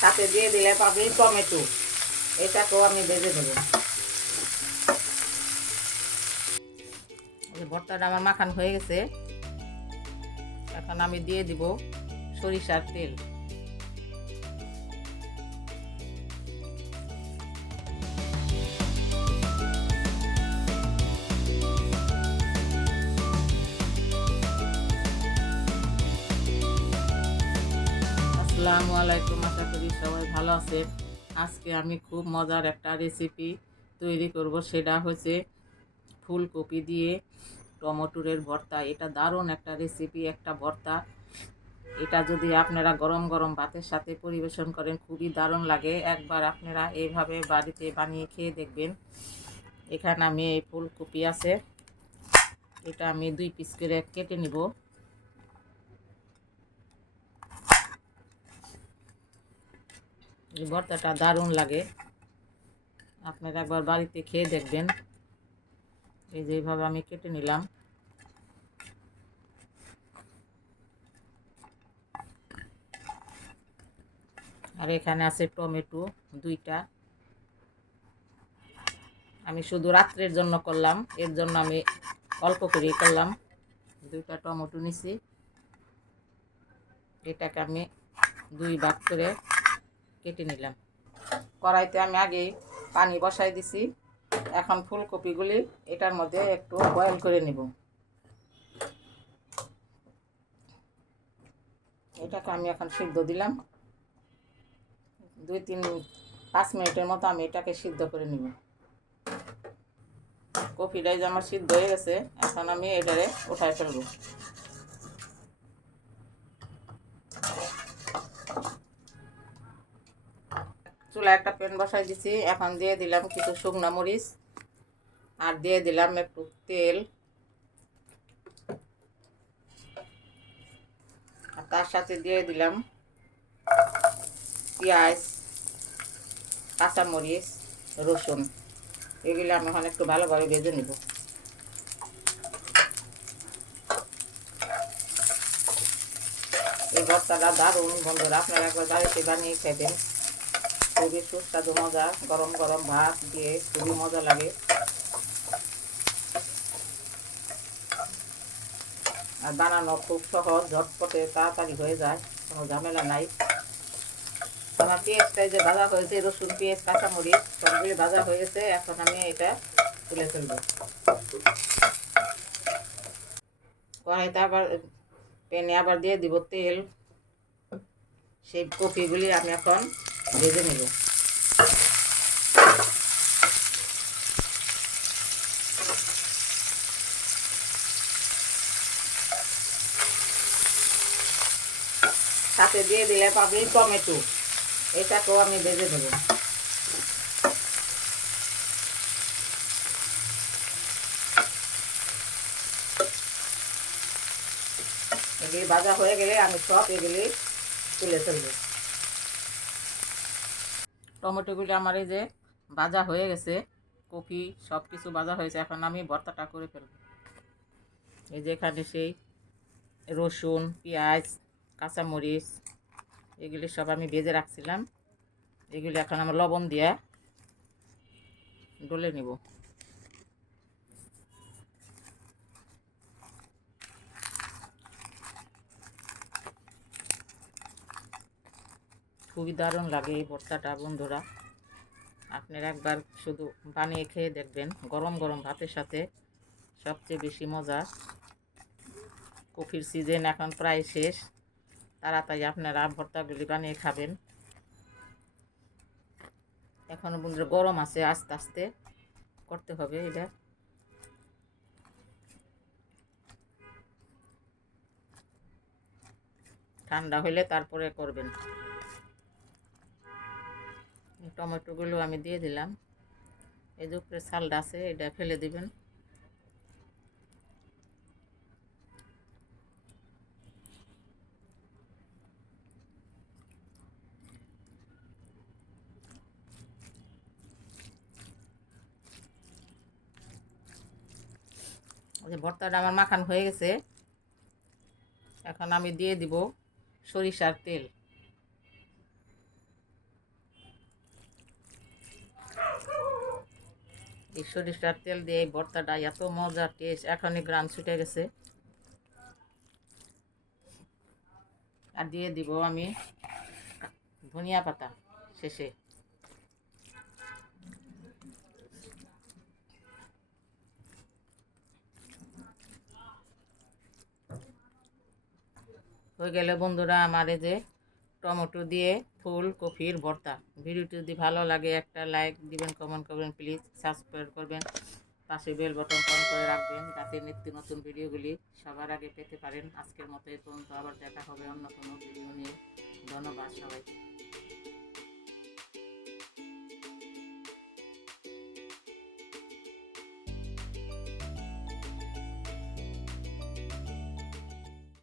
সাথে দিয়ে দিলে পাবি টমেটো। এটাকেও আমি ভেজে দেবো। ভর্তাটা আমার মাখান হয়ে গেছে। এখন আমি দিয়ে দিব সরিষার তেল। আসসালামু আলাইকুম। ভালো আছেন আজকে আমি খুব মজার একটা রেসিপি তৈরি করব। সেটা হচ্ছে ফুলকপি দিয়ে টমেটোরের ভর্তা। এটা দারুণ একটা রেসিপি একটা ভর্তা। এটা যদি আপনারা গরম গরম ভাতের সাথে পরিবেশন করেন, খুবই দারুণ লাগে। একবার আপনারা এইভাবে বাড়িতে বানিয়ে খেয়ে দেখবেন। এখানে আমি এই ফুলকপি আছে। এটা আমি দুই পিস করে কেটে নিব। এই ভর্তাটা দারুণ লাগে। আপনারা একবার বাড়িতে খেয়ে দেখবেন। এই যে আমি কেটে নিলাম। আর এখানে আছে টমেটো দুইটা। আমি শুধু রাত্রের জন্য করলাম, এর জন্য আমি অল্প করেই করলাম। দুইটা টমেটো নিছি। এটাকে আমি দুই ভাগ করে কেটে নিলাম। কড়াইতে আমি আগে পানি বসাই দিছি। এখন ফুলকপিগুলি এটার মধ্যে একটু বয়েল করে নিব। এটাকে আমি এখন সিদ্ধ দিলাম। দুই তিন পাঁচ মিনিটের মতো আমি এটাকে সিদ্ধ করে নিব। কপিটাই যে আমার সিদ্ধ হয়ে গেছে, এখন আমি এটারে উঠায় ফেলব। চুলা একটা প্যান বসাই দিছি। এখন দিয়ে দিলাম কিছু শুকনা মরিচ আর দিয়ে দিলাম একটু তেল। আর তার সাথে দিয়ে দিলাম পেঁয়াজ, কাঁচামরিচ, রসুন। এগুলো আমি এখন একটু ভালোভাবে ভেজে নিব। এই ভর্তাটা দারুণ বন্ধুরা, আপনারা একবার বাড়িতে বানিয়ে খাবেন খুবই সুস্বাদু মজা, গরম গরম ভাত দিয়ে খুবই মজা লাগে। আর বানানো খুব সহজ, ঝটপটে, তাড়াতাড়ি হয়ে যায়, কোনো ঝামেলা নাই। আমার পেঁয়াজটাই যে ভাজা হয়েছে, রসুন, পেঁয়াজ, কাঁচামরিচ সবগুলি ভাজা হয়েছে, এখন আমি এটা তুলে ফেলব। কড়াইতে আবার, প্যানে আবার দিয়ে দিব তেল। সেই কপিগুলি আমি এখন ভেজে নেব। সাথে দিয়ে দিলে পাবি টমেটো। এটাকেও আমি ভেজে দেবো এগুলি ভাজা হয়ে গেলে আমি সব এগুলি তুলে ফেলব। টমেটোগুলি আমার এই যে ভাজা হয়ে গেছে, কপি সব কিছু ভাজা হয়েছে, এখন আমি ভর্তাটা করে ফেলব। এই যে এখানে সেই রসুন, পেঁয়াজ, কাঁচামরিচ, এগুলি সব আমি ভেজে রাখছিলাম। এগুলি এখন আমার লবণ দিয়ে ডলে নিব। খুবই দারুণ লাগে এই ভর্তাটা, বন্ধুরা। আপনারা একবার শুধু বানিয়ে খেয়ে দেখবেন, গরম গরম ভাতের সাথে সবচেয়ে বেশি মজা। কফির সিজন এখন প্রায় শেষ, তাড়াতাড়ি আপনারা ভর্তাগুলি বানিয়ে খাবেন। এখনও বন্ধুরা গরম আছে, আস্তে আস্তে করতে হবে এটা। ঠান্ডা হলে তারপরে করবেন। টমেটোগুলো আমি দিয়ে দিলাম। এই যে উপরে আছে, এটা ফেলে দিবেন। ভর্তাটা আমার মাখান হয়ে গেছে। এখন আমি দিয়ে দিব সরিষার তেল। এই সরিষার তেল দিয়ে এই ভর্তাটা এত মজার টেস্ট এখনই গ্রাম ছুটে গেছে। আর দিয়ে দিব আমি ধনিয়া পাতা শেষে। হয়ে গেলে বন্ধুরা আমার যে টমেটো দিয়ে ফুল কপির ভর্তা। ভিডিওটি যদি ভালো লাগে, একটা লাইক দিবেন কমেন্ট করবেন প্লিজ সাবস্ক্রাইব করবেন। পাশে বেল বটন অন করে রাখবেন, যাতে নিত্য নতুন ভিডিওগুলি সবার আগে পেতে পারেন। আজকের মতো এই পর্যন্ত, আবার দেখা হবে অন্য কোনো ভিডিও নিয়ে। ধন্যবাদ সবাইকে।